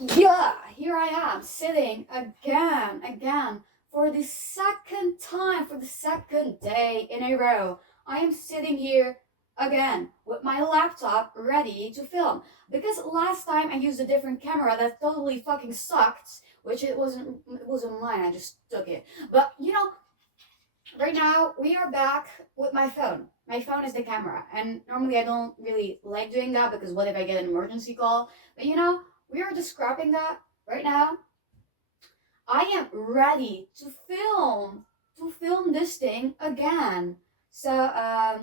Yeah, here I am sitting again, for the second time, for the second day in a row. I am sitting here again with my laptop ready to film because last time I used a different camera that totally fucking sucked, which it wasn't mine. I just took it. But right now we are back with my phone. My phone is the camera, and normally I don't really like doing that because what if I get an emergency call? But we are just scrapping that right now. I am ready to film this thing again. So I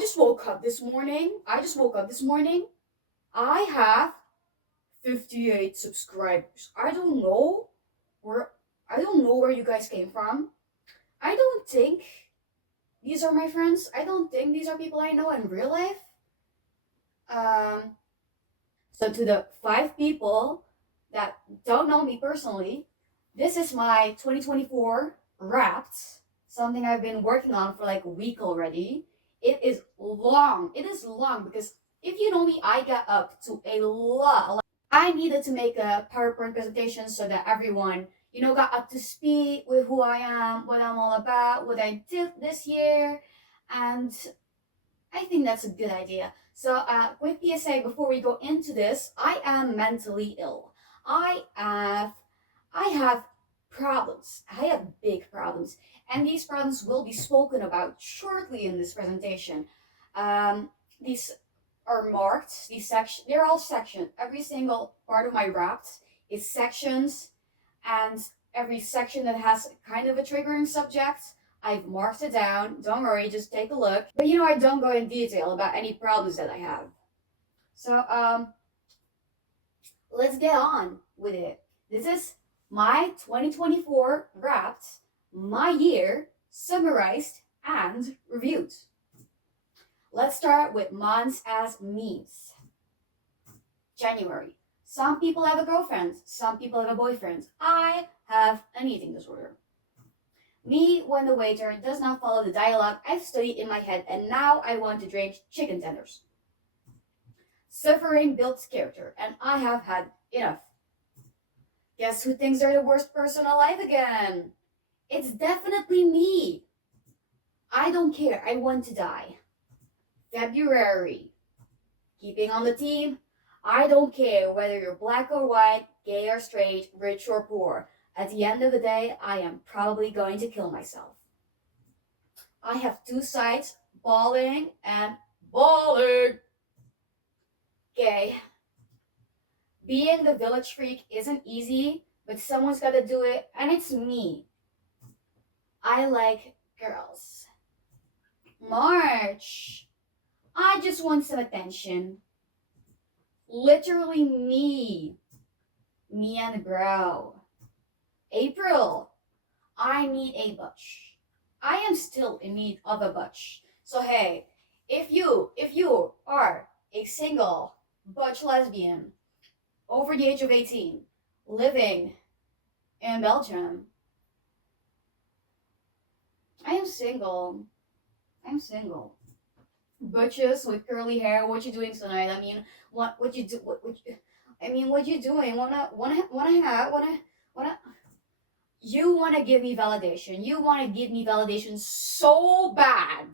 just woke up this morning. I have 58 subscribers. Where I don't know where you guys came from. I don't think these are my friends. I don't think these are people I know in real life. Um, so to the 5 people that don't know me personally, this is my 2024 Wrapped, something I've been working on for like a week already. It is long. It is long because if you know me, I got up to a lot. I needed to make a PowerPoint presentation so that everyone, got up to speed with who I am, what I'm all about, what I did this year, and I think that's a good idea. So, quick PSA before we go into this: I am mentally ill. I have, I have problems. I have big problems, and these problems will be spoken about shortly in this presentation. These are marked. These sections, they're all sections. Every single part of my Wrapped is sections, and every section that has kind of a triggering subject, I've marked it down. Don't worry, just take a look. But I don't go in detail about any problems that I have. So let's get on with it. This is my 2024 Wrapped, my year summarized and reviewed. Let's start with months as memes. January. Some people have a girlfriend, some people have a boyfriend. I have an eating disorder. Me, when the waiter does not follow the dialogue I've studied in my head, and now I want to drink chicken tenders. Suffering builds character, and I have had enough. Guess who thinks they're the worst person alive again? It's definitely me. I don't care, I want to die. February. Keeping on the theme, I don't care whether you're black or white, gay or straight, rich or poor. At the end of the day, I am probably going to kill myself. I have two sides, bawling and bawling. Gay. Being the village freak isn't easy, but someone's gotta do it, and it's me. I like girls. March. I just want some attention. Literally me. Me and bro. April. I need a butch. I am still in need of a butch. So hey, if you are a single butch lesbian over the age of 18, living in Belgium, I am single. I'm single. Butches with curly hair, what you doing tonight? I mean, what you do? What you doing? Wanna? You wanna give me validation? You wanna give me validation so bad?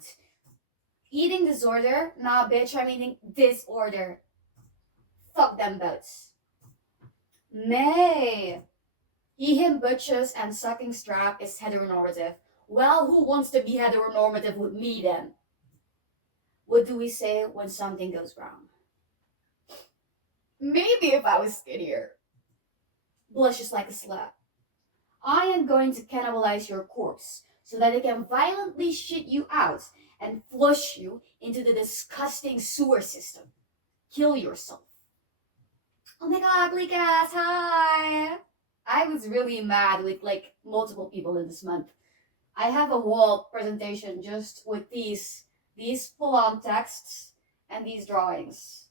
Eating disorder? Nah, bitch. I'm eating disorder. Fuck them both. May. He, him, butches, and sucking strap is heteronormative. Well, who wants to be heteronormative with me then? What do we say when something goes wrong? Maybe if I was skinnier. Blushes like a slut. I am going to cannibalize your corpse so that it can violently shit you out and flush you into the disgusting sewer system. Kill yourself. Oh my god, bleak ass, hi! I was really mad with like multiple people in this month. I have a whole presentation just with these full-on texts and these drawings.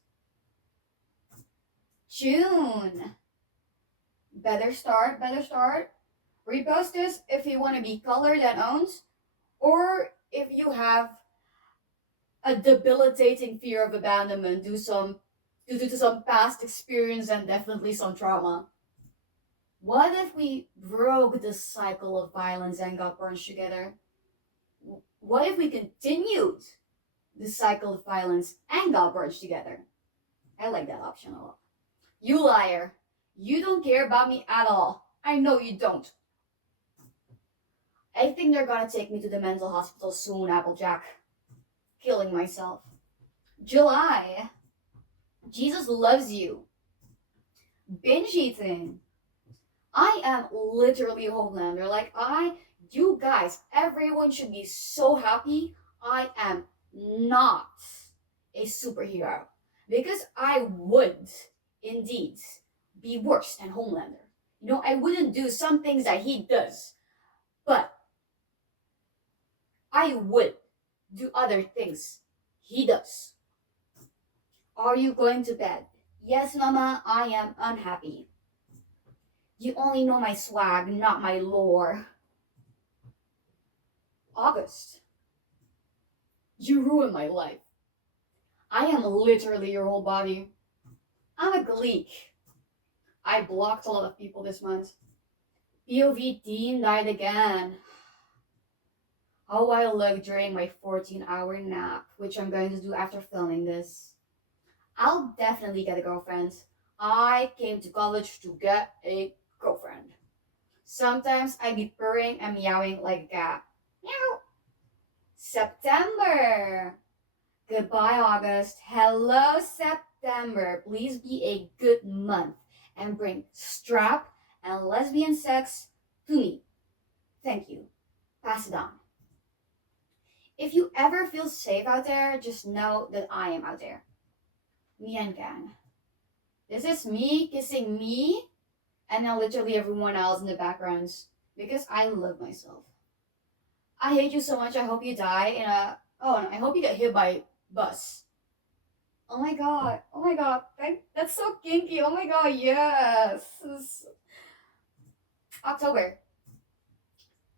June. Better start. Repost this if you want to be colored and owned, or if you have a debilitating fear of abandonment, do some due to some past experience and definitely some trauma. What if we broke the cycle of violence and got punched together? What if we continued the cycle of violence and got punched together? I like that option a lot. You liar. You don't care about me at all. I know you don't. I think they're gonna take me to the mental hospital soon, Applejack. Killing myself. July. Jesus loves you. Binge eating. I am literally a Homelander. You guys, everyone should be so happy. I am not a superhero because I would indeed be worse than Homelander. I wouldn't do some things that he does, but I would do other things he does. Are you going to bed? Yes, Mama, I am unhappy. You only know my swag, not my lore. August, you ruined my life. I am literally your whole body. I'm a Gleek. I blocked a lot of people this month. POV Dean died again. How I look during my 14-hour nap, which I'm going to do after filming this. I'll definitely get a girlfriend. I came to college to get a girlfriend. Sometimes I be purring and meowing like a cat. Meow. September. Goodbye, August. Hello, September. Please be a good month and bring strap and lesbian sex to me. Thank you. Pass it on. If you ever feel safe out there, just know that I am out there. Me and Gang. This is me kissing me and now literally everyone else in the backgrounds because I love myself. I hate you so much. I hope you die in a. Oh, no, I hope you get hit by a bus. Oh my god. Oh my god. That's so kinky. Oh my god. Yes. October.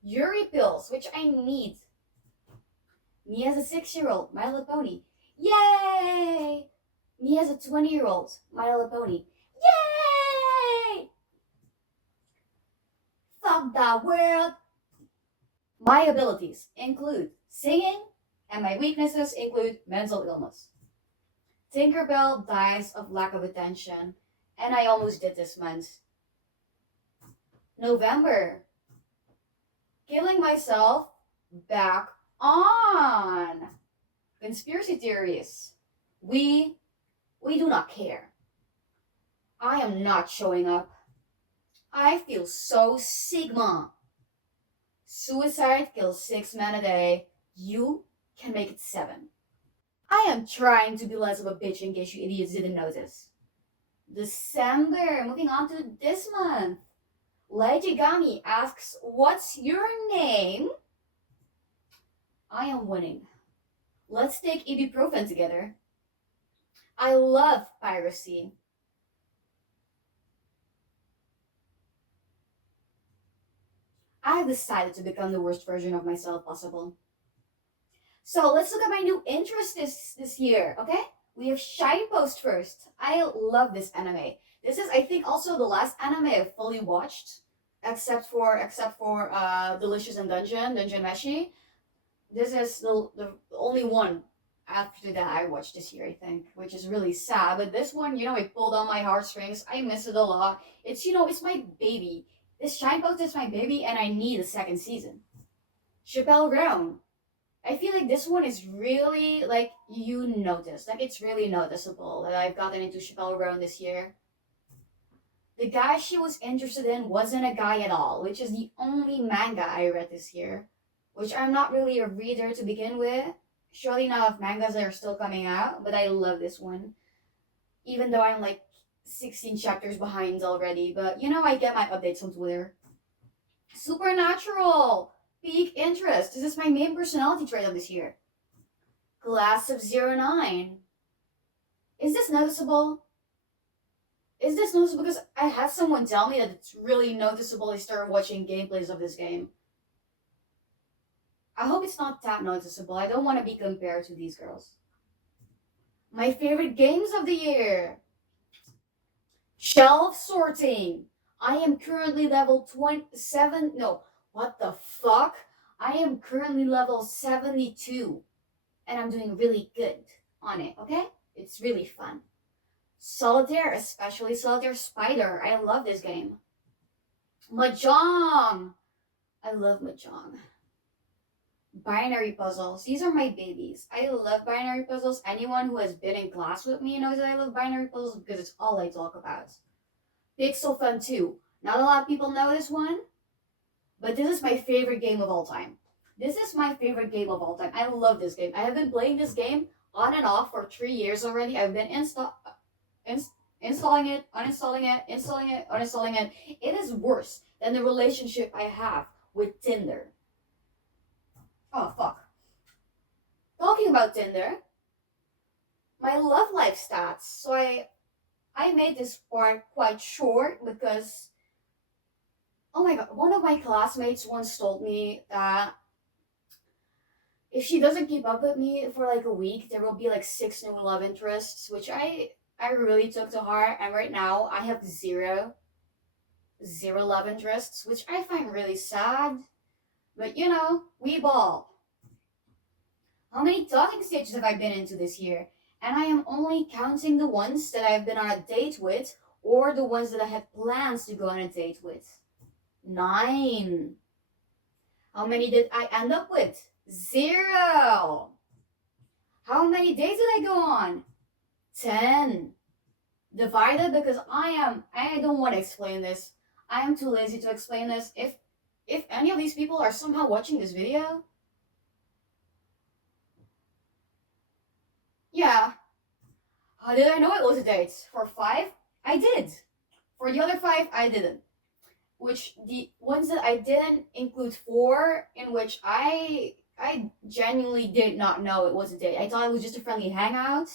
Yuri pills, which I need. Me as a 6-year-old, My Little Pony. Yay! Me as a 20-year-old, My Little Pony. Yay! Fuck the world. My abilities include singing, and my weaknesses include mental illness. Tinkerbell dies of lack of attention, and I almost did this month. November. Killing myself back on. Conspiracy theories. We do not care. I am not showing up. I feel so Sigma. Suicide kills 6 men a day. You can make it 7. I am trying to be less of a bitch in case you idiots didn't notice. December. Moving on to this month. Legigami asks, what's your name? I am winning. Let's take ibuprofen together. I love piracy. I have decided to become the worst version of myself possible. So let's look at my new interest this year, okay? We have Shine Post first. I love this anime. This is, I think, also the last anime I've fully watched, except for Delicious and Dungeon Meshi. This is the only one after that I watched this year, I think, which is really sad. But this one, it pulled on my heartstrings. I miss it a lot. It's my baby. This Shine Post is my baby, and I need a second season. Chappelle Roan. I feel like this one is really, it's really noticeable that I've gotten into Chappelle Roan this year. The guy she was interested in wasn't a guy at all, which is the only manga I read this year, which I'm not really a reader to begin with. Surely enough, mangas are still coming out, but I love this one. Even though I'm 16 chapters behind already, but I get my updates on Twitter. Supernatural! Peak interest. This is my main personality trait of this year. Class of 09. Is this noticeable? Is this noticeable? Because I had someone tell me that it's really noticeable. I started watching gameplays of this game. I hope it's not that noticeable. I don't want to be compared to these girls. My favorite games of the year. Shelf sorting. I am currently level 27. No, what the fuck? I am currently level 72. And I'm doing really good on it, okay? It's really fun. Solitaire, especially Solitaire Spider. I love this game. Mahjong. I love Mahjong. Binary puzzles. These are my babies. I love binary puzzles. Anyone who has been in class with me knows that I love binary puzzles because it's all I talk about. Pixel Fun 2. Not a lot of people know this one, but this is my favorite game of all time. This is my favorite game of all time. I love this game. I have been playing this game on and off for 3 years already. I've been installing it, uninstalling it, installing it, uninstalling it. It is worse than the relationship I have with Tinder. Oh, fuck. Talking about Tinder, my love life stats. So I made this part quite short because, oh my god, one of my classmates once told me that if she doesn't keep up with me for like a week, there will be like 6 new love interests, which I really took to heart. And right now I have zero love interests, which I find really sad. But you know, we ball. How many talking stages have I been into this year? And I am only counting the ones that I've been on a date with or the ones that I had plans to go on a date with. 9. How many did I end up with? 0. How many dates did I go on? 10. Divided because I don't want to explain this. I am too lazy to explain this. If any of these people are somehow watching this video, yeah. How did I know it was a date? For 5, I did. For the other 5, I didn't. Which the ones that I didn't include 4, in which I genuinely did not know it was a date. I thought it was just a friendly hangout.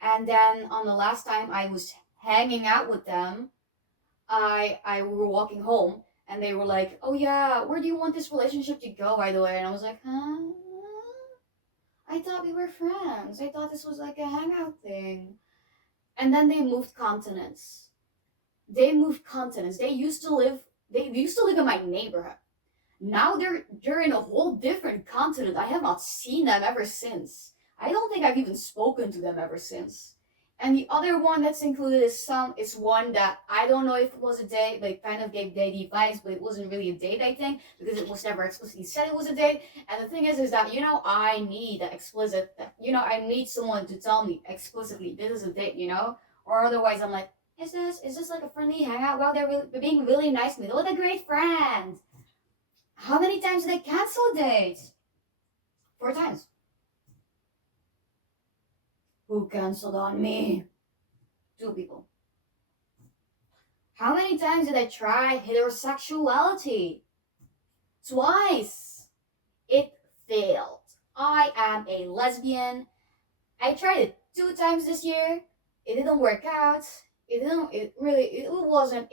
And then on the last time I was hanging out with them, I we were walking home and they were like, "Oh yeah, where do you want this relationship to go, by the way?" And I was like, "Huh? I thought we were friends. I thought this was like a hangout thing." And then they moved continents. They moved continents. They used to live in my neighborhood. Now they're in a whole different continent. I have not seen them ever since. I don't think I've even spoken to them ever since. And the other one that's included is one that I don't know if it was a date, but it kind of gave datey vibes, but it wasn't really a date, I think, because it was never explicitly said it was a date. And the thing is that I need that explicit. I need someone to tell me explicitly this is a date, or otherwise I'm like, is this like a friendly hangout? Well, they're being really nice to me. What a great friend. How many times did I cancel a date? 4 times. Who canceled on me? 2 people. How many times did I try heterosexuality? Twice. It failed. I am a lesbian. I tried it 2 times this year. It didn't work out. It wasn't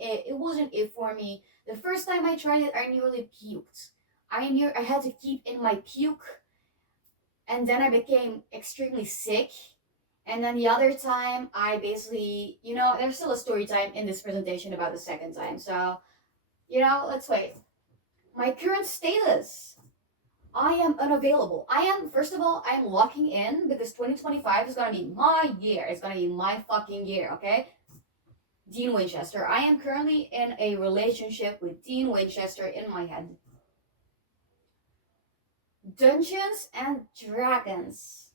it for me. The first time I tried it, I nearly puked. I had to keep in my puke, and then I became extremely sick. And then the other time, I basically, there's still a story time in this presentation about the second time. So, let's wait. My current status. I am unavailable. First of all, I am locking in because 2025 is going to be my year. It's going to be my fucking year, okay? Dean Winchester. I am currently in a relationship with Dean Winchester in my head. Dungeons and Dragons.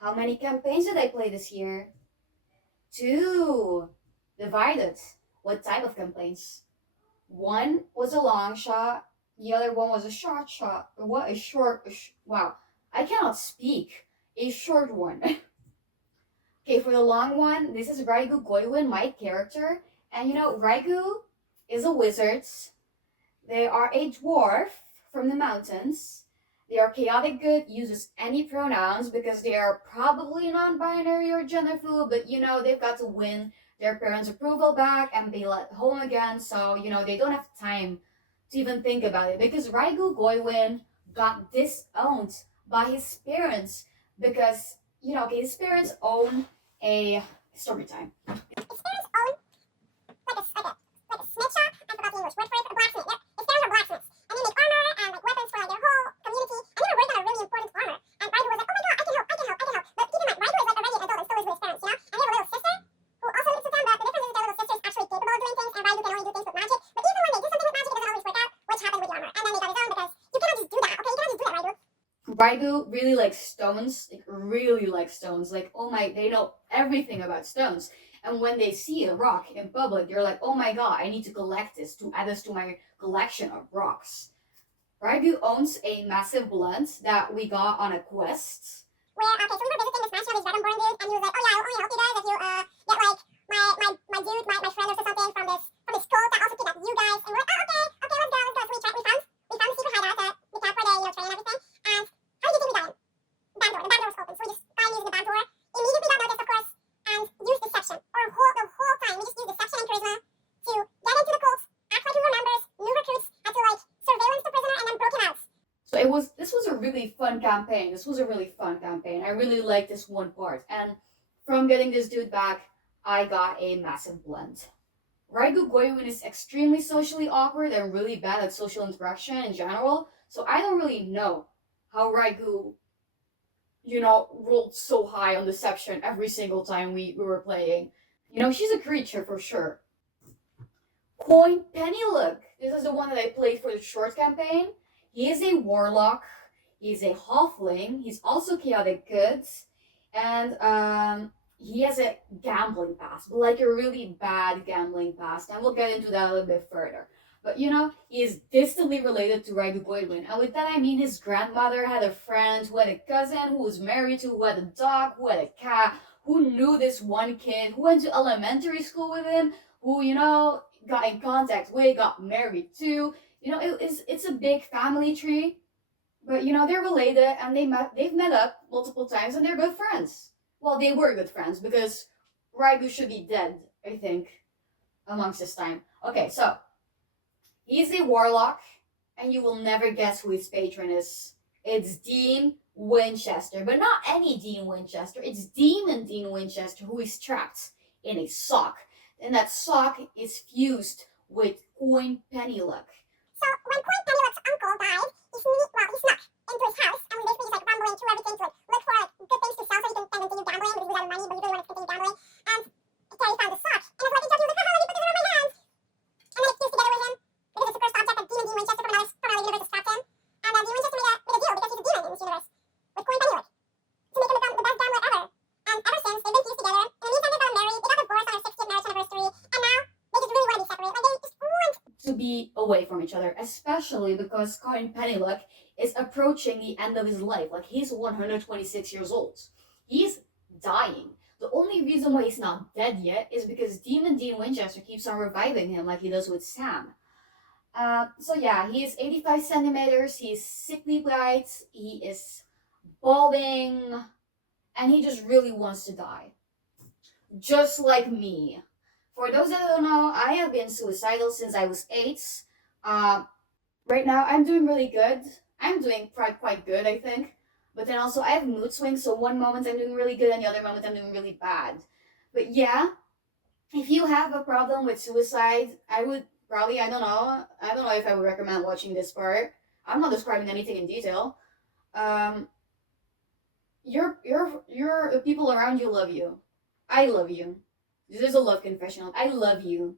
How many campaigns did I play this year? 2. Divided. What type of campaigns? One was a long shot. The other one was a short shot. What? Wow. I cannot speak. A short one. Okay, for the long one, this is Raigu Goiwin, my character. And Raigu is a wizard. They are a dwarf from the mountains. They are chaotic good, uses any pronouns because they are probably non-binary or gender fluid, but they've got to win their parents' approval back and be let home again, so they don't have time to even think about it. Because Raigu Goiwin got disowned by his parents because his parents own a story time. His parents own Raigu really likes stones, like really likes stones. Like, oh my, they know everything about stones. And when they see a rock in public, they're like, oh my god, I need to collect this to add this to my collection of rocks. Raigu owns a massive blunt that we got on a quest. Where, okay, so we were visiting this mansion of these dragonborn dude, and he was like, oh yeah, I'll only help you guys if you, get like, my dude, my friend or something from this cult that also kidnapped you guys. And we're like, oh, okay, let's go. So we found the secret hideout at the camp where they, train and everything. And how did you think we got in? The back door was open. So we just got using the back door. Immediately got noticed, of course, and used deception. The whole time, we just used deception and charisma to get into the cult, act like we were members, new recruits, had to like surveillance the prisoner, and then broke him out. So this was a really fun campaign. I really liked this one part. And from getting this dude back, I got a massive blunt. Raigu Goyun is extremely socially awkward and really bad at social interaction in general. So I don't really know how Raigu, rolled so high on deception every single time we were playing. She's a creature for sure. Coin Pennylook. This is the one that I played for the short campaign. He is a warlock. He's a halfling. He's also chaotic goods. And he has a gambling past, but like a really bad gambling past. And we'll get into that a little bit further. But he is distantly related to Raigu Goidwin. And with that I mean his grandmother had a friend who had a cousin who was married to, who had a dog, who had a cat, who knew this one kid, who went to elementary school with him, who, got in contact with, got married to. It's a big family tree. But they're related and they've met up multiple times and they're good friends. Well, they were good friends because Raigu should be dead, I think, amongst this time. Okay, so he's a warlock, and you will never guess who his patron is. It's Dean Winchester, but not any Dean Winchester. It's Demon Dean Winchester, who is trapped in a sock, and that sock is fused with Coin Pennylook. So when Coin Pennylook's uncle died, he snuck into his house, and we basically just like rumbling through everything to like look for like good things to sell so he can continue gambling because he was out of money, but he really wanted to continue gambling. And Terry found the sock, and his lucky charm, he was like, haha, let me put this around my hand. And then it fused together with him because it's the first object that Demon Dean Winchester from another universe has trapped him. And Dean Winchester made a deal because he's a demon in this universe with Coin Pennylook to make him become the best gambler ever. And ever since, they've been fused together. In the meantime, they got married. They got divorced on their 60th marriage anniversary, and now they just really want to be separate. Like they just want to be away from each other, especially because Coin Pennylook is approaching the end of his life. Like, he's 126 years old. He's dying. The only reason why he's not dead yet is because Demon Dean Winchester keeps on reviving him like he does with Sam. So yeah, he is 85 centimeters, he's sickly white, he is balding, and he just really wants to die. Just like me. For those that don't know, I have been suicidal since I was 8. Right now, I'm doing really good. I'm doing quite good, I think. But then also, I have mood swings, so one moment I'm doing really good, and the other moment I'm doing really bad. But yeah, if you have a problem with suicide, I would probably, I don't know if I would recommend watching this part. I'm not describing anything in detail. Your the people around you love you. I love you. This is a love confessional. I love you.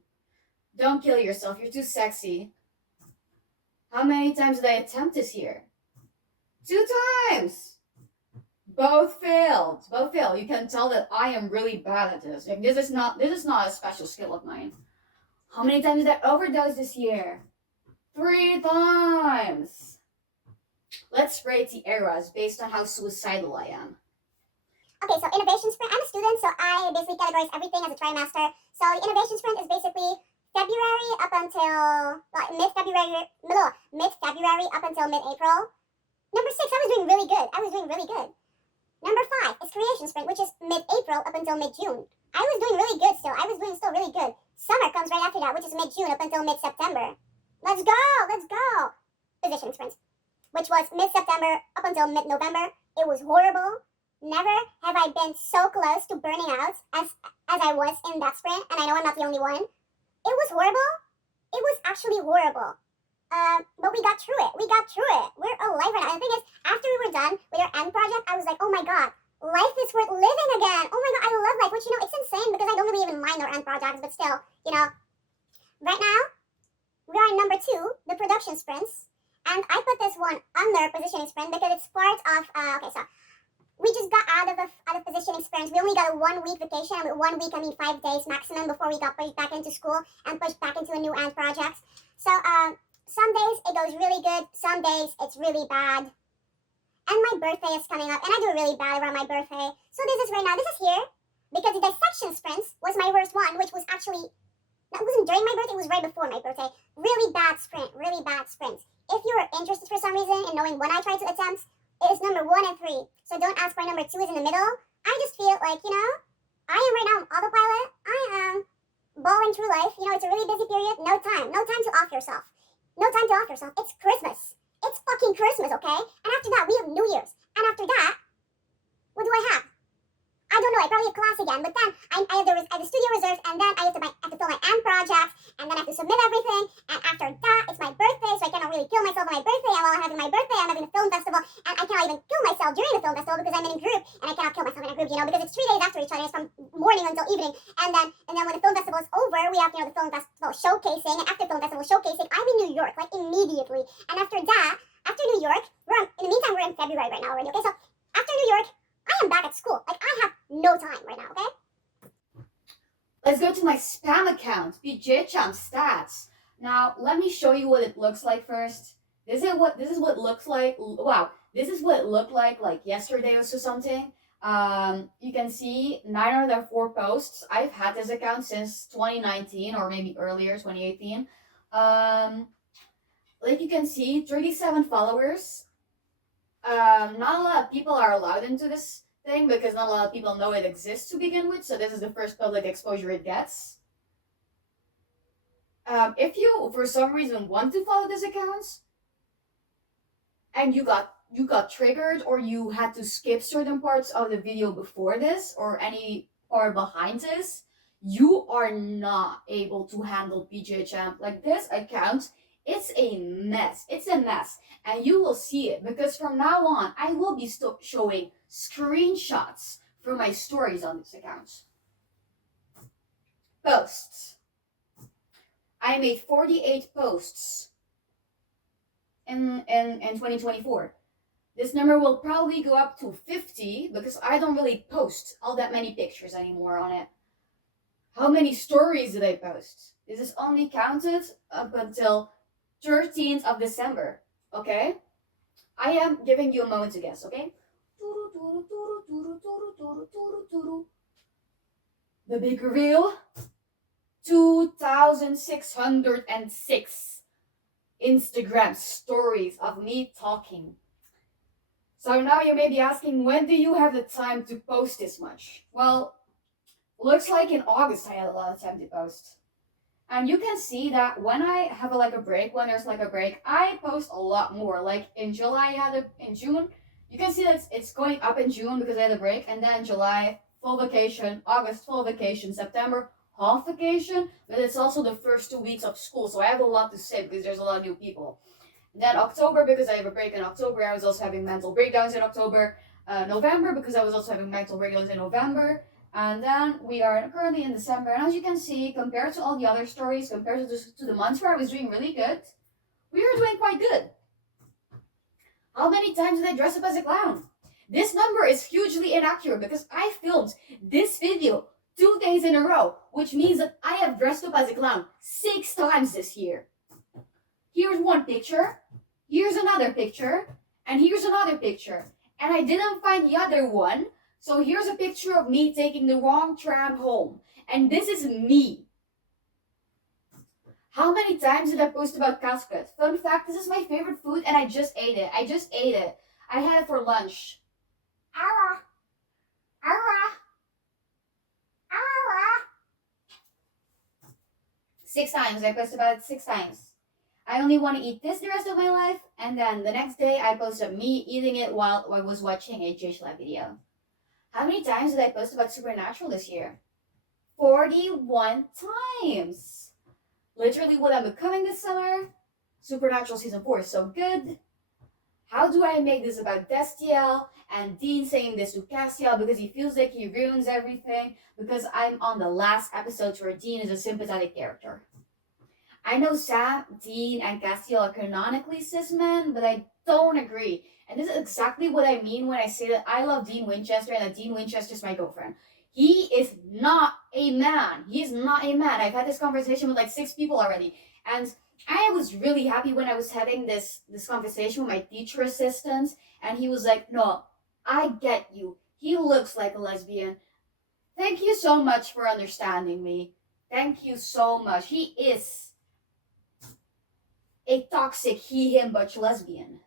Don't kill yourself. You're too sexy. How many times did I attempt this year? 2 times. Both failed. You can tell that I am really bad at this. Like, this is not a special skill of mine. How many times did I overdose this year? 3 times. Let's rate the eras based on how suicidal I am. Okay, so innovation sprint. I'm a student, so I basically categorize everything as a trimester. So the innovation sprint is basically February up until mid-February up until mid-April. Number 6, I was doing really good. Number 5 is creation sprint, which is mid-April up until mid-June. I was doing really good still. Really good. Summer comes right after that, which is mid-June up until mid-September. Let's go. Positioning sprint, which was mid-September up until mid-November. It was horrible. Never have I been so close to burning out as I was in that sprint, and I know I'm not the only one. It was horrible. It was actually horrible. But we got through it. We're alive right now. And the thing is, after we were done with our end project, I was like, oh my god, life is worth living again. Oh my god, I love life. Which, it's insane because I don't really even mind our end projects, but still, right now, we are in number 2, the production sprints. And I put this one under positioning sprint because it's part of, okay, so we just got out of positioning sprints. We only got a 1 week vacation, and with 1 week I mean 5 days maximum before we got pushed back into school and pushed back into a new ant project. So some days it goes really good, some days it's really bad. And my birthday is coming up, and I do really bad around my birthday. So this is right now, this is here, because the dissection sprints was my worst one, which was actually, that wasn't during my birthday, it was right before my birthday. Really bad sprint, really bad sprints. If you are interested for some reason in knowing when I try to attempt, it is number 1 and 3. So don't ask why number 2 is in the middle. I just feel like, I am right now on autopilot. I am balling through life. It's a really busy period. No time to off yourself. No time to off yourself. It's Christmas. It's fucking Christmas, okay? And after that, we have New Year's. And after that, what do I have? I don't know. I probably have class again. But then I have the studio reserves, and then I have to fill my AMP project, and then I have to submit everything. And after that, it's my birthday, so I cannot really kill myself on my birthday. And while I'm having my birthday, I'm having a film festival, and I cannot even kill myself during the film festival because I'm in a group, and I cannot kill myself in a group, because it's 3 days after each other. It's from morning until evening, and then when the film festival is over, we have the film festival showcasing, and after film festival showcasing, I'm in New York like immediately. And after that, after New York, in the meantime, we're in February right now already. Okay, so after New York, I am back at school. Like, I have no time right now, okay? Let's go to my spam account, BJChamp stats. Now, let me show you what it looks like first. This is what it looks like. Wow, this is what it looked like yesterday or something. You can see 904 posts. I've had this account since 2019 or maybe earlier, 2018. Like you can see, 37 followers. Not a lot of people are allowed into this thing because not a lot of people know it exists to begin with, so this is the first public exposure it gets. If you for some reason want to follow this account and you got triggered or you had to skip certain parts of the video before this or any part behind this, you are not able to handle PJ Champ. Like, this account, it's a mess. It's a mess. And you will see it because from now on, I will be showing screenshots from my stories on this account. Posts. I made 48 posts in 2024. This number will probably go up to 50 because I don't really post all that many pictures anymore on it. How many stories did I post? This is only counted up until 13th of December, okay? I am giving you a moment to guess, okay? The big reveal. 2,606 Instagram stories of me talking. So now you may be asking, when do you have the time to post this much? Well, looks like in August I had a lot of time to post. And you can see that when I have a break, when there's a break, I post a lot more. Like in July, in June, you can see that it's going up in June because I had a break. And then July, full vacation, August, full vacation, September, half vacation. But it's also the first 2 weeks of school. So I have a lot to say because there's a lot of new people. And then October, because I have a break in October, I was also having mental breakdowns in October. November, because I was also having mental breakdowns in November. And then we are currently in December, and as you can see, compared to all the other stories, compared to the months where I was doing really good, we are doing quite good. How many times did I dress up as a clown? This number is hugely inaccurate because I filmed this video 2 days in a row, which means that I have dressed up as a clown 6 times this year. Here's one picture, here's another picture, and here's another picture. And I didn't find the other one. So here's a picture of me taking the wrong tram home. And this is me. How many times did I post about casket? Fun fact, this is my favorite food and I just ate it. I had it for lunch. Ara. Ara. Ara. 6 times. I posted about it 6 times. I only want to eat this the rest of my life. And then the next day I posted me eating it while I was watching a JH Live video. How many times did I post about Supernatural this year? 41 times. Literally what I'm becoming this summer. Supernatural season 4 is so good. How do I make this about Destiel and Dean saying this to Castiel because he feels like he ruins everything because I'm on the last episode where Dean is a sympathetic character. I know Sam, Dean, and Castiel are canonically cis men, but I don't agree. And this is exactly what I mean when I say that I love Dean Winchester and that Dean Winchester is my girlfriend. He is not a man. He is not a man. I've had this conversation with like 6 people already. And I was really happy when I was having this conversation with my teacher assistant, and he was like, "No, I get you. He looks like a lesbian. Thank you so much for understanding me. Thank you so much. He is a toxic he, him, butch lesbian.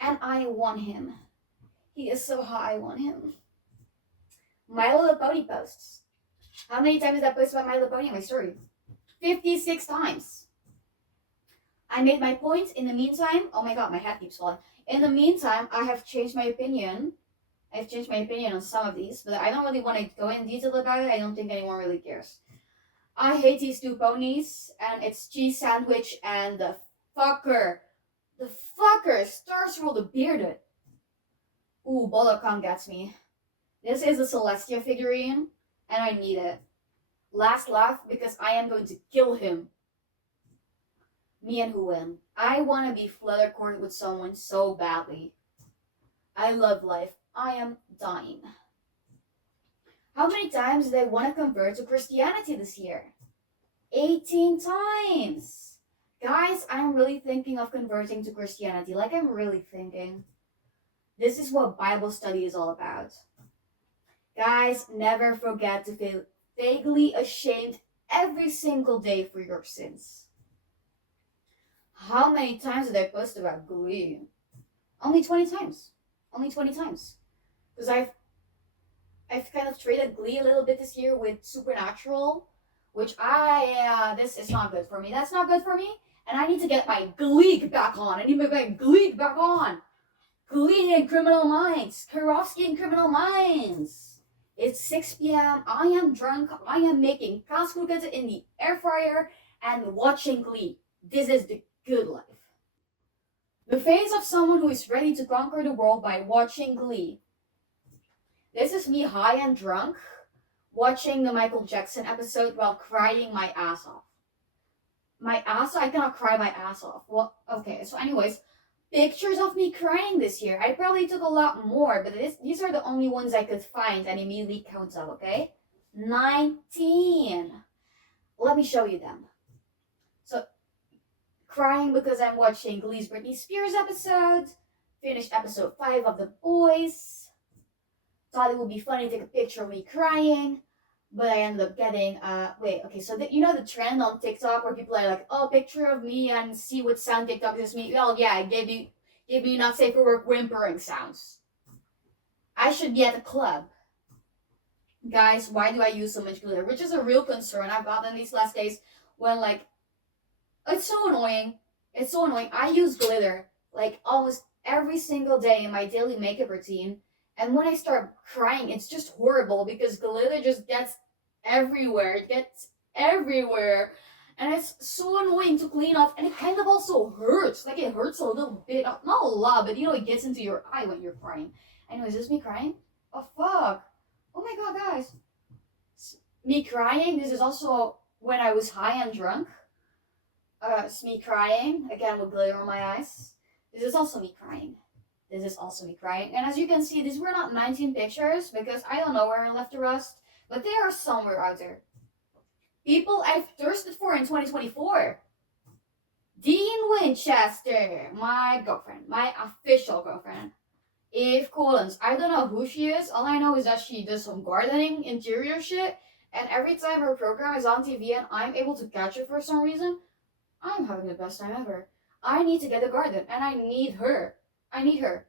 And I want him. He is so hot, I want him." My Little Pony posts. How many times did I post about My Little Pony in my story? 56 times. I made my point. In the meantime, oh my god, my hat keeps falling. In the meantime, I have changed my opinion. I've changed my opinion on some of these, but I don't really want to go in detail about it. I don't think anyone really cares. I hate these 2 ponies, and it's cheese sandwich and the fucker. The fucker, Starsroll the Bearded. Ooh, Bolokan gets me. This is a Celestia figurine, and I need it. Last laugh, because I am going to kill him. Me and Huwen. I want to be fluttercorn with someone so badly. I love life. I am dying. How many times did I want to convert to Christianity this year? 18 times. Guys, I'm really thinking of converting to Christianity. Like, I'm really thinking. This is what Bible study is all about. Guys, never forget to feel vaguely ashamed every single day for your sins. How many times did I post about Glee? Only 20 times. Only 20 times. Because I've kind of traded Glee a little bit this year with Supernatural, which this is not good for me. That's not good for me. And I need to get my Glee back on. I need to get my Glee back on. Glee in Criminal Minds. Karofsky in Criminal Minds. It's 6 p.m. I am drunk. I am making kaaskuket in the air fryer and watching Glee. This is the good life. The face of someone who is ready to conquer the world by watching Glee. This is me high and drunk, watching the Michael Jackson episode while crying my ass off. My ass off? I cannot cry my ass off. Well, okay, so anyways, pictures of me crying this year. I probably took a lot more, but these are the only ones I could find and immediately count up, okay? 19. Let me show you them. So, crying because I'm watching Glee's Britney Spears episode, finished episode 5 of The Boys, thought it would be funny to take a picture of me crying, but I ended up getting, so you know the trend on TikTok where people are like, oh, picture of me and see what sound TikTok is me? Well, yeah, I gave you not safe for work whimpering sounds. I should be at a club. Guys, why do I use so much glitter? Which is a real concern I've gotten these last days when, like, it's so annoying. It's so annoying. I use glitter, like, almost every single day in my daily makeup routine. And when I start crying, it's just horrible because glitter just gets everywhere. It gets everywhere. And it's so annoying to clean off. And it kind of also hurts. Like, it hurts a little bit. Not a lot, but, it gets into your eye when you're crying. Anyways, is this me crying? Oh, fuck. Oh, my God, guys. Me crying. This is also when I was high and drunk. It's me crying. Again, with glitter on my eyes. This is also me crying. This is also me crying. And as you can see, these were not 19 pictures because I don't know where I left the rest, but they are somewhere out there. People I've thirsted for in 2024. Dean Winchester, my girlfriend, my official girlfriend. Eve Collins, I don't know who she is. All I know is that she does some gardening, interior shit, and every time her program is on TV and I'm able to catch it for some reason, I'm having the best time ever. I need to get a garden, and I need her. I need her.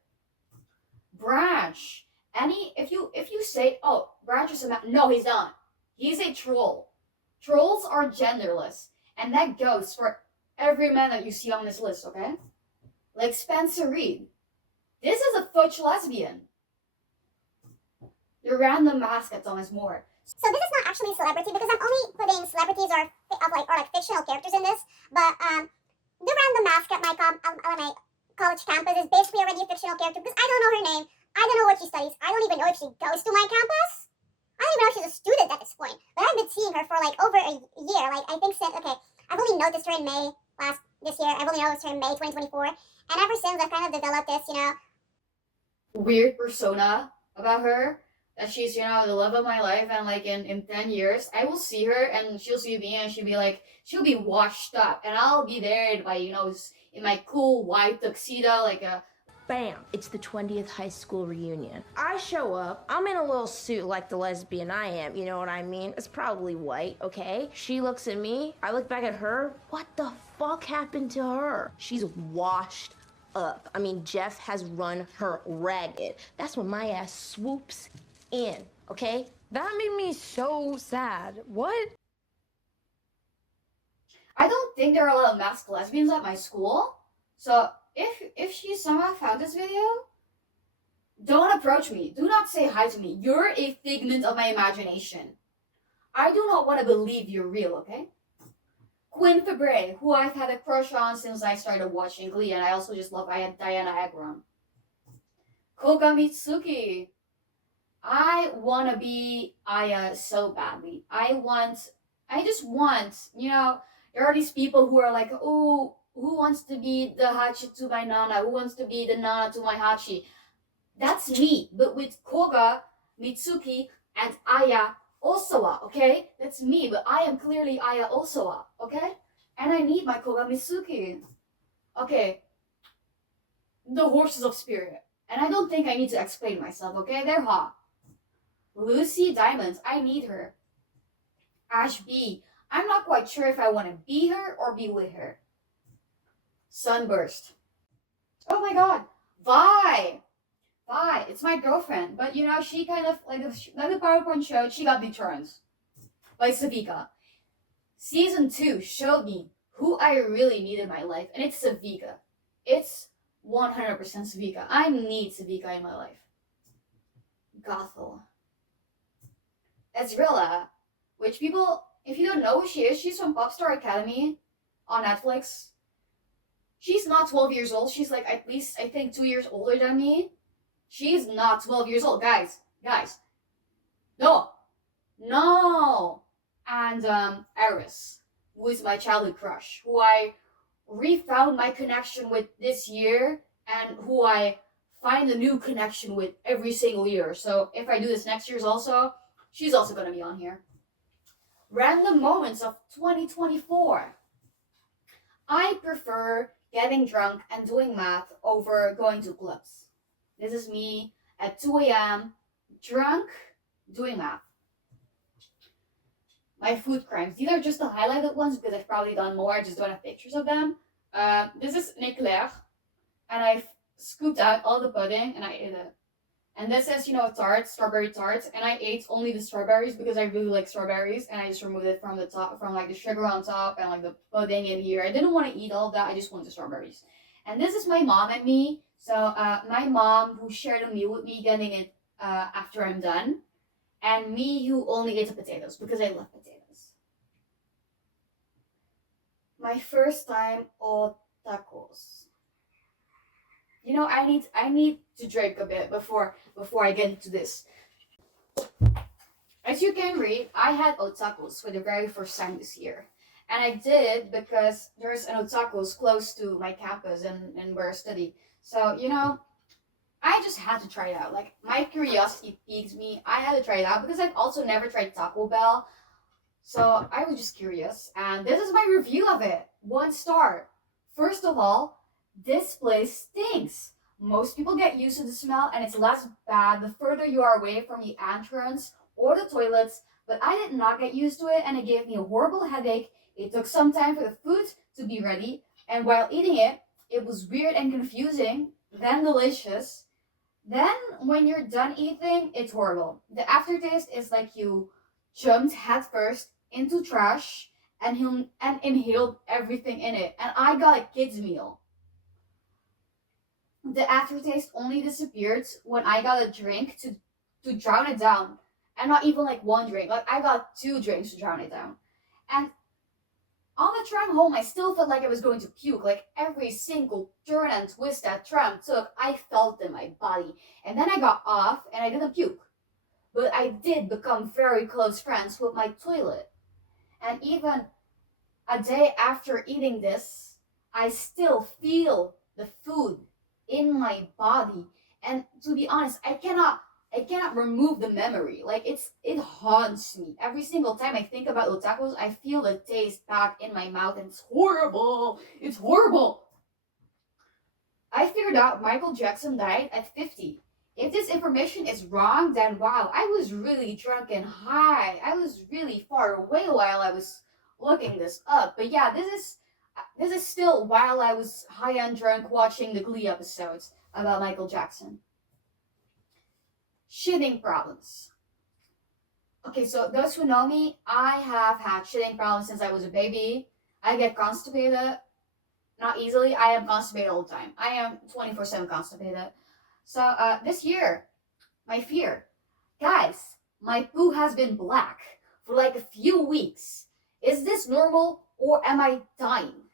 Branch. If you say, oh, Branch is a man. No, he's not. He's a troll. Trolls are genderless. And that goes for every man that you see on this list, okay? Like Spencer Reed. This is a butch lesbian. The random mascot on is more. So this is not actually a celebrity because I'm only putting celebrities or fictional characters in this. But the random mascot on my college campus is basically already a fictional character because I don't know her name. I don't know what she studies. I don't even know if she goes to my campus. I don't even know if she's a student at this point. But I've been seeing her for like over a year. Like I think since I've only noticed her in May this year. I've only noticed her in May 2024, and ever since I've kind of developed this, weird persona about her that she's, the love of my life, and like in 10 years I will see her and she'll see me and she'll be like, she'll be washed up and I'll be there in my, in my cool white tuxedo, like a Bam, it's the 20th high school reunion. I show up, I'm in a little suit like the lesbian I am, you know what I mean? It's probably white, okay? She looks at me, I look back at her. What the fuck happened to her? She's washed up. I mean, Jeff has run her ragged. That's when my ass swoops in, okay? That made me so sad. What? I don't think there are a lot of masked lesbians at my school. So if she somehow found this video, don't approach me. Do not say hi to me. You're a figment of my imagination. I do not want to believe you're real, okay? Quinn Fabre, who I've had a crush on since I started watching Glee, and I also just love Diana Agron. Koga Mitsuki. I want to be Aya so badly. I just want, there are these people who are like, oh, who wants to be the Hachi to my Nana? Who wants to be the Nana to my Hachi? That's me, but with Koga, Mitsuki, and Aya Osawa, okay? That's me, but I am clearly Aya Osawa, okay? And I need my Koga Mitsuki. Okay. The horses of spirit. And I don't think I need to explain myself, okay? They're hot. Lucy Diamonds, I need her. Ash B, I'm not quite sure if I want to be her or be with her. Sunburst. Oh my god. Vi, it's my girlfriend, but she kind of, like the PowerPoint showed, she got returned by Savika. Season 2 showed me who I really need in my life, and it's Savika. It's 100% Savika. I need Savika in my life. Gothel. Ezreala, which people, if you don't know who she is, she's from Popstar Academy on Netflix. She's not 12 years old. She's like at least, I think, 2 years older than me. She's not 12 years old. Guys. No. And Eris, who is my childhood crush, who I refound my connection with this year, and who I find a new connection with every single year. So if I do this next year's also, she's also going to be on here. Random moments of 2024. I prefer getting drunk and doing math over going to clubs. This is me at 2 a.m. drunk, doing math. My food crimes. These are just the highlighted ones because I've probably done more. I just don't have pictures of them. This is Leclerc, and I've scooped out all the pudding and I ate it. And this is, tarts, strawberry tarts, and I ate only the strawberries because I really like strawberries, and I just removed it from the top, from like the sugar on top and like the pudding in here. I didn't want to eat all of that. I just wanted the strawberries. And this is my mom and me. So my mom, who shared a meal with me, getting it after I'm done, and me, who only ate the potatoes because I love potatoes. My first time on tacos. I need to drink a bit before I get into this. As you can read, I had otakos for the very first time this year. And I did because there's an otakos close to my campus and where I study. So, I just had to try it out. Like, my curiosity piqued me. I had to try it out because I've also never tried Taco Bell. So I was just curious. And this is my review of it. 1 star. First of all, this place stinks. Most people get used to the smell and it's less bad the further you are away from the entrance or the toilets, but I did not get used to it and it gave me a horrible headache. It took some time for the food to be ready, and while eating it, it was weird and confusing, then delicious. Then when you're done eating, it's horrible. The aftertaste is like you jumped headfirst into trash and inhaled everything in it, and I got a kid's meal. The aftertaste only disappeared when I got a drink to drown it down. And not even like 1 drink. Like, I got 2 drinks to drown it down. And on the tram home, I still felt like I was going to puke. Like, every single turn and twist that tram took, I felt in my body. And then I got off and I didn't puke. But I did become very close friends with my toilet. And even A day after eating this, I still feel the food in my body. And to be honest, I cannot remove the memory. Like it haunts me. Every single time I think about those tacos, I feel the taste back in my mouth and it's horrible. It's horrible. I figured out Michael Jackson died at 50. If this information is wrong, then wow, I was really drunk and high. I was really far away while I was looking this up. But yeah, this is still while I was high and drunk watching the Glee episodes about Michael Jackson. Shitting problems. Okay, so those who know me, I have had shitting problems since I was a baby. I get constipated, not easily. I am constipated all the time. I am 24/7 constipated. So this year, my fear, guys, my poo has been black for like a few weeks. Is this normal or am I dying?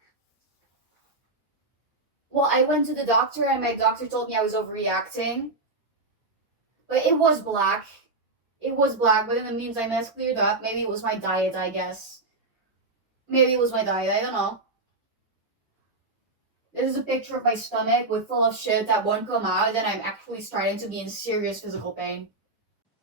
Well, I went to the doctor and my doctor told me I was overreacting. But it was black. It was black, but in the meantime, that's cleared up. Maybe it was my diet, I guess. Maybe it was my diet, I don't know. This is a picture of my stomach with full of shit that won't come out, and then I'm actually starting to be in serious physical pain.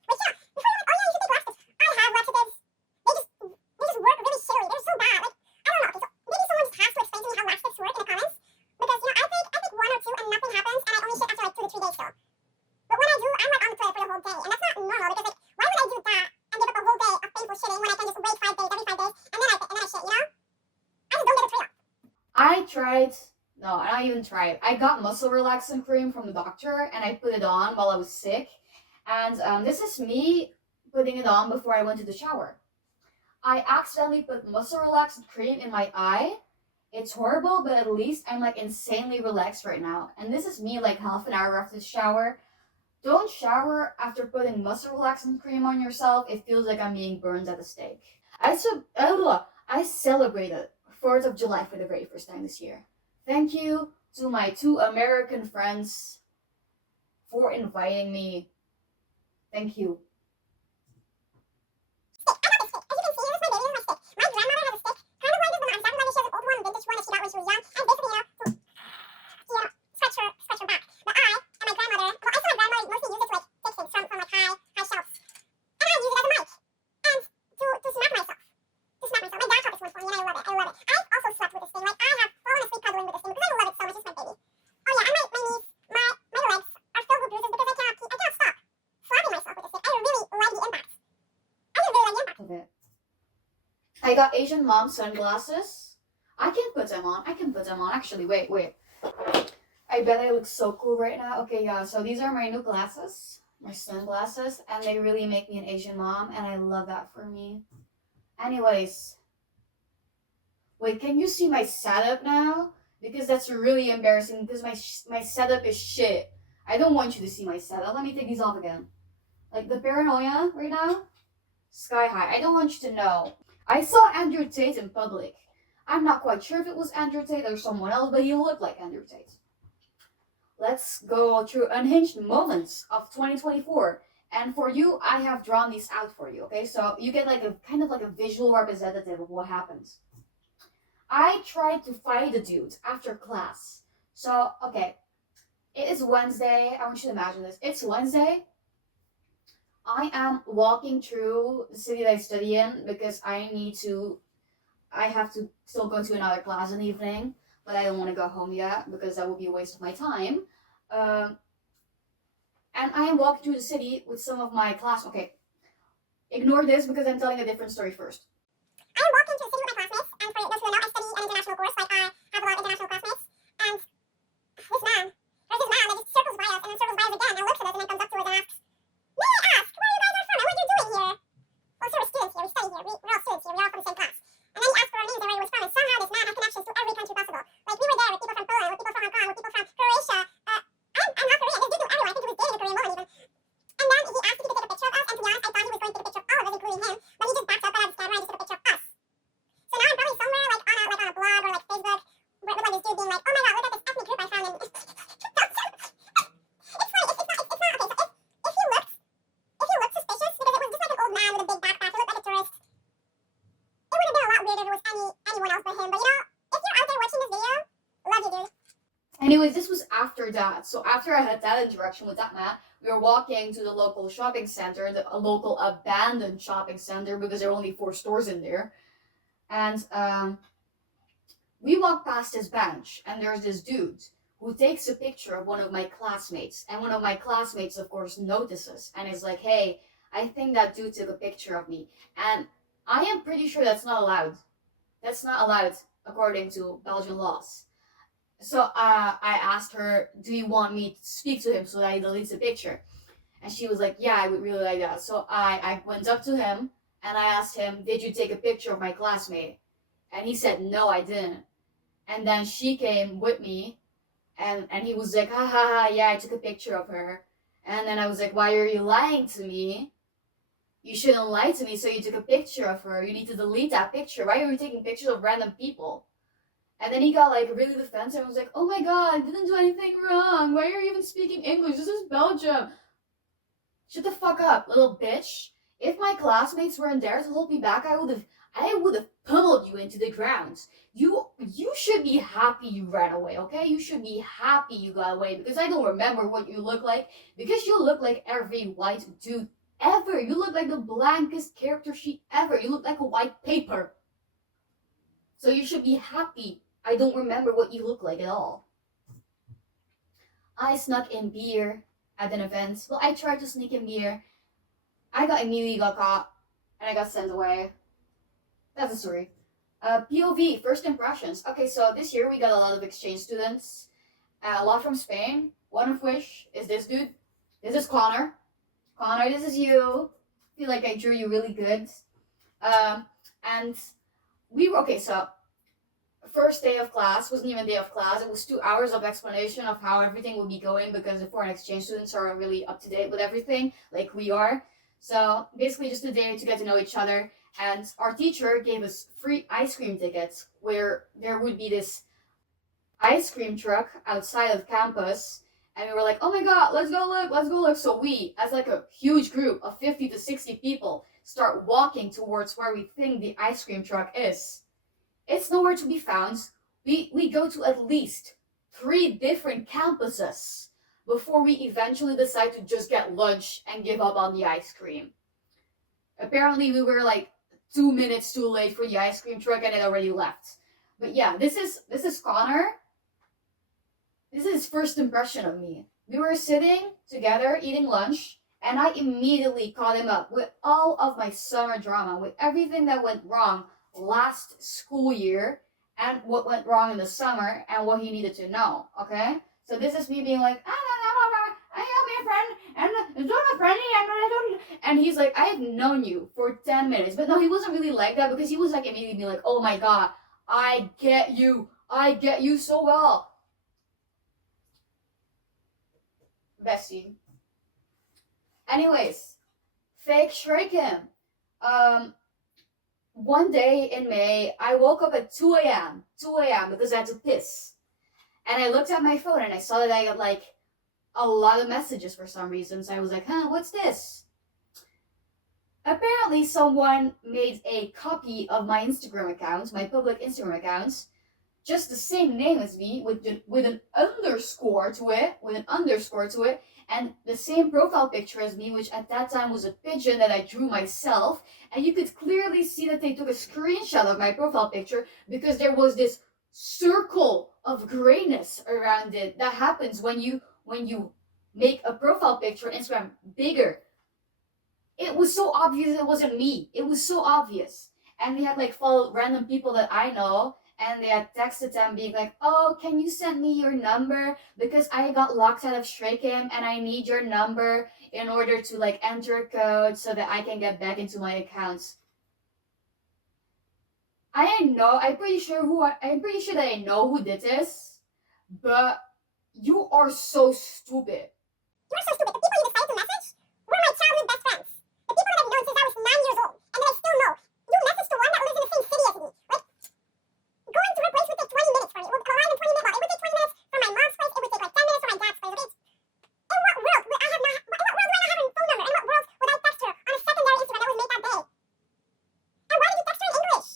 Wait, yeah. Before you're like, oh yeah, you should take laxatives. I have laxatives. They just work really shittily. They're so bad. Like, I don't know. Okay, so maybe someone just has to explain to me how laxatives work in the comments. Because, I take one or two and nothing happens, and I only shit after like 2 to 3 days still. But when I do, I'm like on the toilet for the whole day. And that's not normal because like, why would I do that and give up a whole day of painful shitting when I can just wait 5 days, every 5 days, and then I shit, I just don't get the trade-off. I tried, no, I not even tried. I got muscle relaxant cream from the doctor and I put it on while I was sick. And this is me putting it on before I went to the shower. I accidentally put muscle relaxant cream in my eye. It's horrible, but at least I'm like insanely relaxed right now. And this is me like half an hour after the shower. Don't shower after putting muscle relaxant cream on yourself. It feels like I'm being burned at the stake. I celebrated 4th of July for the very first time this year. Thank you to my 2 American friends for inviting me. Thank you. Stick. I got this stick. As you can see, this is my baby, this is my stick. My grandmother has a stick, kind of like this one. I'm sad she has an old one, a vintage one that she got when she was young. And basically, to scratch her back. But I and my grandmother, well, I saw my grandmother mostly use it to like take things from like high shelves. And I use it as a mic. And to smack myself. To smack myself. My dad taught this one for me and I love it. I love it. I also slept with this thing. Like I have fallen asleep cuddling with this thing because I love it so much. It's my baby. Oh yeah, and my knees, my legs are filled with bruises because I cannot stop slapping myself with this thing. I really like the impact. I just really like the impact Of it. I got Asian mom sunglasses. I can put them on. Actually, wait. I bet I look so cool right now. Okay, yeah, so these are my new glasses, my sunglasses, and they really make me an Asian mom, and I love that for me. Anyways, wait, can you see my setup now? Because that's really embarrassing because my setup is shit. I don't want you to see my setup. Let me take these off again. Like the paranoia right now, sky high. I don't want you to know. I saw Andrew Tate in public. I'm not quite sure if it was Andrew Tate or someone else, but he looked like Andrew Tate. Let's go through unhinged moments of 2024. And for you, I have drawn these out for you, okay? So you get like a kind of like a visual representative of what happens. I tried to fight a dude after class. So, okay, it is Wednesday. I want you to imagine this. It's Wednesday. I am walking through the city that I study in because I have to still go to another class in the evening, but I don't want to go home yet because that would be a waste of my time. And I am walking through the city with some of my class. Okay, ignore this because I'm telling a different story first. I am walking through the city with my classmates, and for those who know, I study an international course, like I have a lot of international classmates, and there's this man that just circles by us, and then circles by us again, and looks at us, and then comes up to us and asks, may I ask where you guys are from, and what you're doing here? Well, so we're students here, we study here, we're all students here, we're all from the same class. And then he asked for our names and where he was from, and somehow this man has connections to every country possible. Like, we were there with people from Poland, with people from Hong Kong, with people from Croatia, I'm not Korean, this dude knew everyone, I think he was dating a Korean woman even. And then he asked if he could take a picture of us, and to be honest, I thought he was going to take a picture of all of us, including him, but he just backed up, but I had to stand where I just if it was anyone else but him. But if you're out there watching this video, love you, dude. Anyways, this was after that. So after I had that interaction with that man, we were walking to the local shopping center, a local abandoned shopping center, because there are only 4 stores in there. And we walked past his bench, and there's this dude who takes a picture of one of my classmates. And one of my classmates, of course, notices and is like, hey, I think that dude took a picture of me. And I am pretty sure that's not allowed. That's not allowed according to Belgian laws. So I asked her, do you want me to speak to him so that he deletes the picture? And she was like, yeah, I would really like that. So I went up to him and I asked him, did you take a picture of my classmate? And he said, no, I didn't. And then she came with me and he was like, ha ha ha, yeah, I took a picture of her. And then I was like, why are you lying to me? You shouldn't lie to me. So you took a picture of her. You need to delete that picture. Why are you taking pictures of random people? And then he got like really defensive and was like, oh my god, I didn't do anything wrong. Why are you even speaking English? This is Belgium. Shut the fuck up, little bitch. If my classmates weren't there to hold me back, I would have pummeled you into the ground. You should be happy you ran away, okay? You should be happy you got away, because I don't remember what you look like, because you look like every white dude ever. You look like the blankest character sheet ever. You look like a white paper. So you should be happy I don't remember what you look like at all. I snuck in beer at an event. Well, I tried to sneak in beer. I immediately got caught and I got sent away. That's the story. POV, first impressions. Okay, so this year we got a lot of exchange students. A lot from Spain. One of which is this dude. This is Connor. Connor, this is you. I feel like I drew you really good. And we were, okay, so first day of class wasn't even day of class. It was 2 hours of explanation of how everything would be going, because the foreign exchange students are really up to date with everything, like we are. So basically just a day to get to know each other. And our teacher gave us free ice cream tickets, where there would be this ice cream truck outside of campus. And we were like, oh my god, let's go look. So we, as like a huge group of 50 to 60 people, start walking towards where we think the ice cream truck is. It's nowhere to be found. We go to at least 3 different campuses before we eventually decide to just get lunch and give up on the ice cream. Apparently we were like 2 minutes too late for the ice cream truck and it already left. But yeah, this is Connor. This is his first impression of me. We were sitting together eating lunch, and I immediately caught him up with all of my summer drama, with everything that went wrong last school year, and what went wrong in the summer, and what he needed to know, okay? So this is me being like, I am my friend, and it's not a friend, and he's like, I have known you for 10 minutes. But no, he wasn't really like that, because he was like immediately being like, oh my god, I get you so well. Bestie. Anyways, fake shrike him. One day in May, I woke up at 2 a.m. because I had to piss. And I looked at my phone and I saw that I got like a lot of messages for some reason. So I was like, what's this? Apparently someone made a copy of my Instagram account, my public Instagram account, just the same name as me, with an underscore to it, and the same profile picture as me, which at that time was a pigeon that I drew myself. And you could clearly see that they took a screenshot of my profile picture, because there was this circle of grayness around it that happens when you make a profile picture on Instagram bigger. It was so obvious it wasn't me. It was so obvious. And they had like followed random people that I know, and they had texted them being like, oh, can you send me your number? Because I got locked out of Straycam and I need your number in order to like enter a code so that I can get back into my accounts. I'm pretty sure that I know who did this, but you are so stupid. You are so stupid. The people you decided to message were my childhood best friends. The people that I've known since I was 9 years old, and that I still know. You messaged the one that lives in the same city as me. Like, going to her place would take 20 minutes for me. It would arrive in 20 minutes. Well, it would take 20 minutes from my mom's place. It would take like 10 minutes from my dad's place. Okay? In what world would I have not? What world would I not have her phone number? In what world would I text her on a secondary Instagram that was made that day? And why did you text her in English?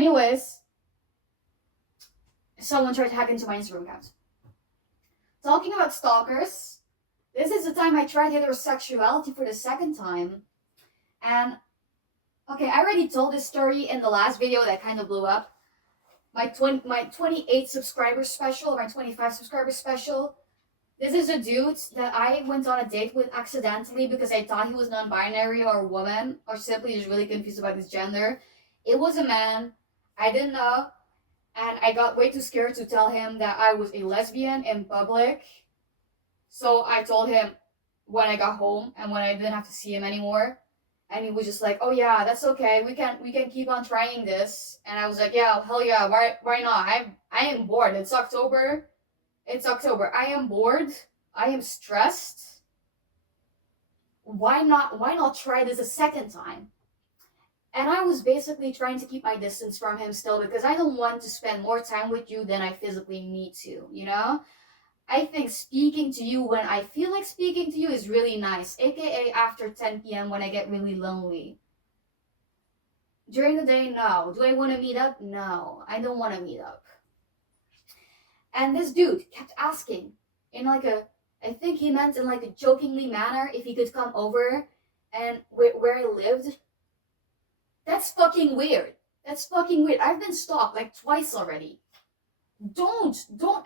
Anyways, someone tried to hack into my Instagram account. Talking about stalkers, this is the time I tried heterosexuality for the second time. And okay, I already told this story in the last video that kind of blew up. My 28 subscriber special, or my 25 subscriber special. This is a dude that I went on a date with accidentally because I thought he was non-binary or a woman, or simply just really confused about his gender. It was a man. I didn't know. And I got way too scared to tell him that I was a lesbian in public. So I told him when I got home and when I didn't have to see him anymore. And he was just like, "Oh yeah, that's okay. We can keep on trying this." And I was like, "Yeah, hell yeah. Why not? I am bored. It's October. It's October. I am bored. I am stressed. Why not try this a second time?" And I was basically trying to keep my distance from him still because I don't want to spend more time with you than I physically need to, you know? I think speaking to you when I feel like speaking to you is really nice, aka after 10 p.m. when I get really lonely. During the day, no. Do I want to meet up? No, I don't want to meet up. And this dude kept asking in like a, I think he meant in like a jokingly manner if he could come over and where I lived. That's fucking weird. That's fucking weird. I've been stalked like twice already. Don't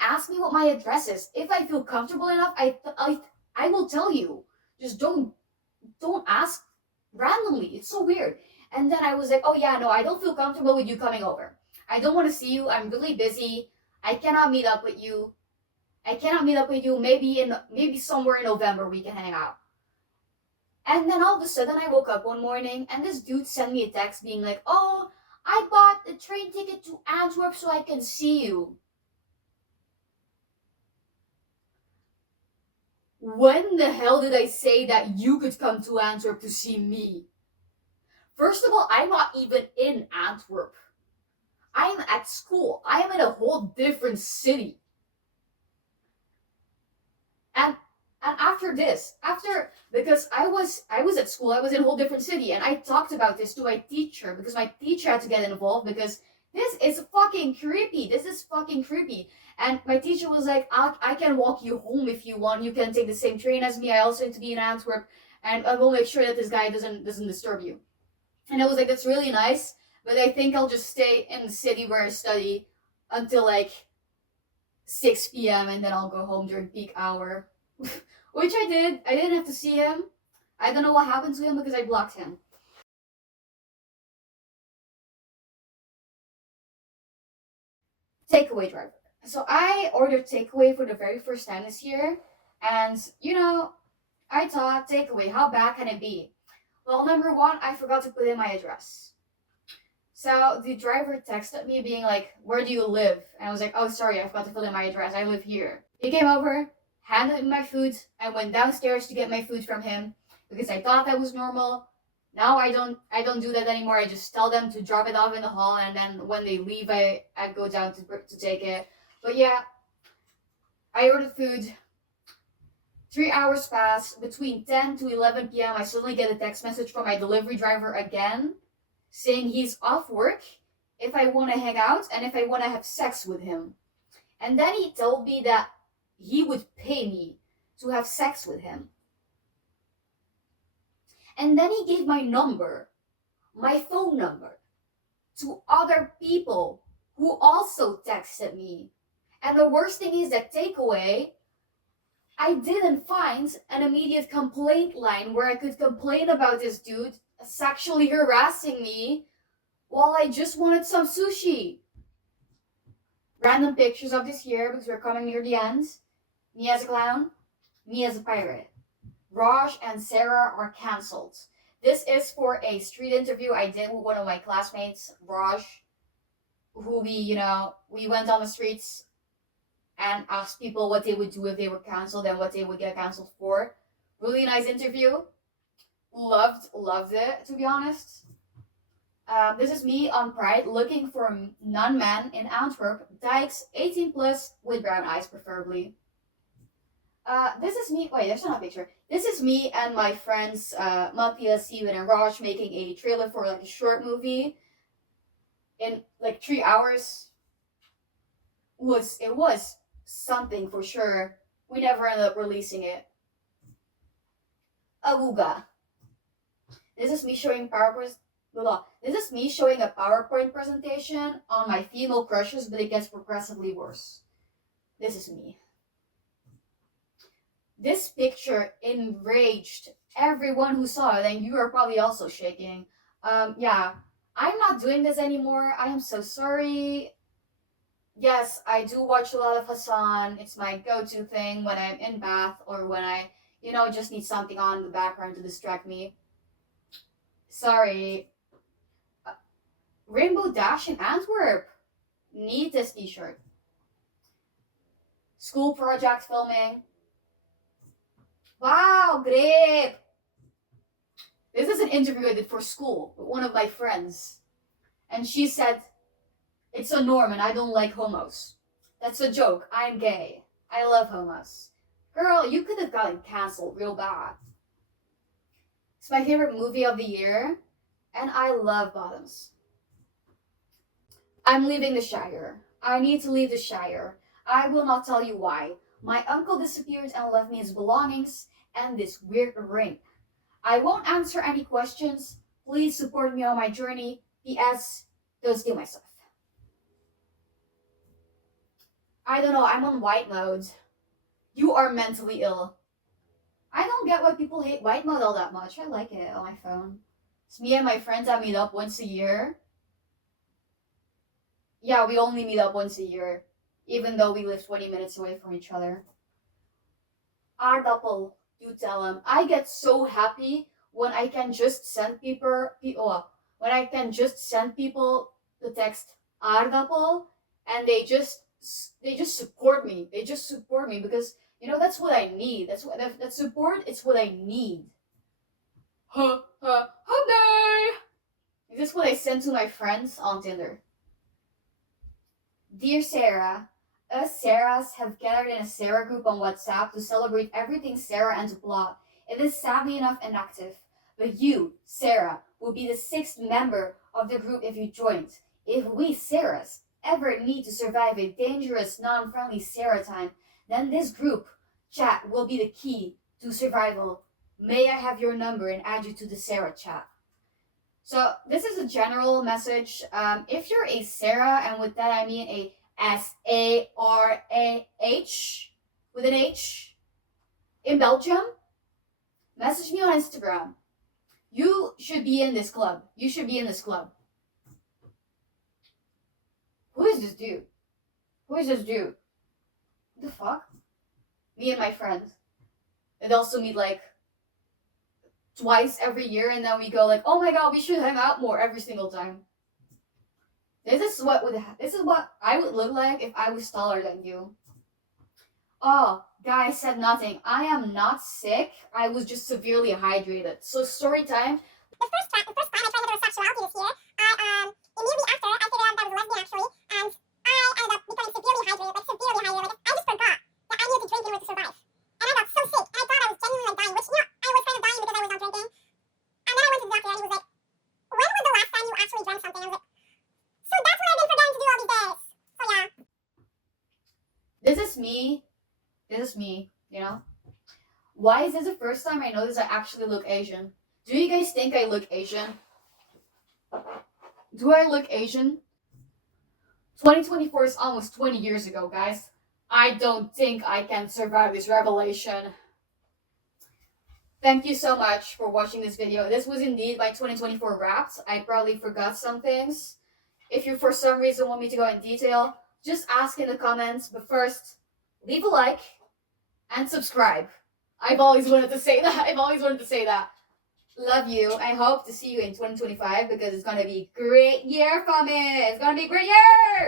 ask me what my address is. If I feel comfortable enough, I will tell you. Just don't ask randomly. It's so weird. And then I was like, "Oh yeah, no, I don't feel comfortable with you coming over. I don't want to see you. I'm really busy. I cannot meet up with you. Maybe somewhere in November we can hang out." And then all of a sudden I woke up one morning and this dude sent me a text being like, "Oh, I bought the train ticket to Antwerp so I can see you." When the hell did I say that you could come to Antwerp to see me? First of all, I'm not even in Antwerp. I'm at school. I am in a whole different city. And because I was at school, I was in a whole different city, and I talked about this to my teacher because my teacher had to get involved because this is fucking creepy. This is fucking creepy. And my teacher was like, I can walk you home if you want. You can take the same train as me. I also need to be in Antwerp, and I will make sure that this guy doesn't disturb you. And I was like, that's really nice, but I think I'll just stay in the city where I study until like 6 p.m. and then I'll go home during peak hour. Which I did. I didn't have to see him. I don't know what happened to him because I blocked him. Takeaway driver. So I ordered takeaway for the very first time this year, and I thought, takeaway, how bad can it be? Well, number one, I forgot to put in my address. So the driver texted me being like, "Where do you live?" And I was like, "Oh, sorry, I forgot to fill in my address. I live here." He came over, handed me my food. I went downstairs to get my food from him because I thought that was normal. Now I don't do that anymore. I just tell them to drop it off in the hall, and then when they leave, I go down to take it. But yeah, I ordered food. 3 hours pass. Between 10 to 11 p.m., I suddenly get a text message from my delivery driver again saying he's off work, if I want to hang out, and if I want to have sex with him. And then he told me that he would pay me to have sex with him. And then he gave my number, my phone number, to other people who also texted me. And the worst thing is that takeaway, I didn't find an immediate complaint line where I could complain about this dude sexually harassing me while I just wanted some sushi. Random pictures of this year because we're coming near the end. Me as a clown, me as a pirate. Raj and Sarah are cancelled. This is for a street interview I did with one of my classmates, Raj, who we went on the streets and asked people what they would do if they were cancelled and what they would get cancelled for. Really nice interview. Loved it, to be honest. This is me on Pride looking for a non-man in Antwerp, dykes, 18 plus, with brown eyes preferably. This is me. Wait, there's not a picture. This is me and my friends, Matthias, Steven, and Raj making a trailer for like a short movie. in like 3 hours. It was something for sure. We never ended up releasing it. Awooga. This is me showing PowerPoint. This is me showing a PowerPoint presentation on my female crushes, but it gets progressively worse. This is me. This picture enraged everyone who saw it, and you are probably also shaking. Yeah, I'm not doing this anymore. I am so sorry. Yes, I do watch a lot of Hassan. It's my go-to thing when I'm in bath or when I, just need something on in the background to distract me. Sorry. Rainbow Dash in Antwerp. Need this t-shirt. School project filming. Wow, great. This is an interview I did for school with one of my friends. And she said, it's a norm and I don't like homos. That's a joke. I'm gay. I love homos. Girl, you could have gotten canceled real bad. It's my favorite movie of the year, and I love bottoms. I'm leaving the Shire. I need to leave the Shire. I will not tell you why. My uncle disappeared and left me his belongings and this weird ring. I won't answer any questions. Please support me on my journey. P.S. Don't steal my stuff. I don't know, I'm on white mode. You are mentally ill. I don't get why people hate white mode all that much. I like it on my phone. It's me and my friends that meet up once a year. Yeah, we only meet up once a year, even though we live 20 minutes away from each other. Aardappel, you tell him. I get so happy when I can just send people the text aardappel, and they just support me. They just support me because that's what I need. That support. It's what I need. Hyundai. This is what I send to my friends on Tinder. Dear Sarah, us Sarahs have gathered in a Sarah group on WhatsApp to celebrate everything Sarah and to plot. It is sadly enough inactive, but you, Sarah, will be the 6th member of the group if you joined. If we Sarahs ever need to survive a dangerous, non-friendly Sarah time, then this group chat will be the key to survival. May I have your number and add you to the Sarah chat? So this is a general message. If you're a Sarah, and with that I mean a Sarah with an H in Belgium, message me on Instagram. You should be in this club. You should be in this club. Who is this dude? Who is this dude? What the fuck? Me and my friends. And also meet like twice every year, and then we go like, oh my god, we should hang out more every single time. This is what I would look like if I was taller than you. Oh, guys said nothing. I am not sick. I was just severely hydrated. So story time. The first time I found out there was sexuality this year, immediately after, I figured out that I was a lesbian actually, and I ended up becoming severely hydrated. I just forgot that I needed to drink in order to survive. And I got so sick, and I thought I was genuinely like dying, which, I was kind of dying because I was not drinking. And then I went to the doctor, and he was like, when was the last time you actually drank something? I was like, so that's what I've been forgetting to do all these days. So yeah. This is me, Why is this the first time I notice I actually look Asian? Do you guys think I look Asian? Do I look Asian? 2024 is almost 20 years ago, guys. I don't think I can survive this revelation. Thank you so much for watching this video. This was indeed my 2024 wrapped. I probably forgot some things. If you for some reason want me to go in detail, just ask in the comments. But first, leave a like and subscribe. I've always wanted to say that. Love you. I hope to see you in 2025 because it's going to be a great year for me. It's going to be a great year.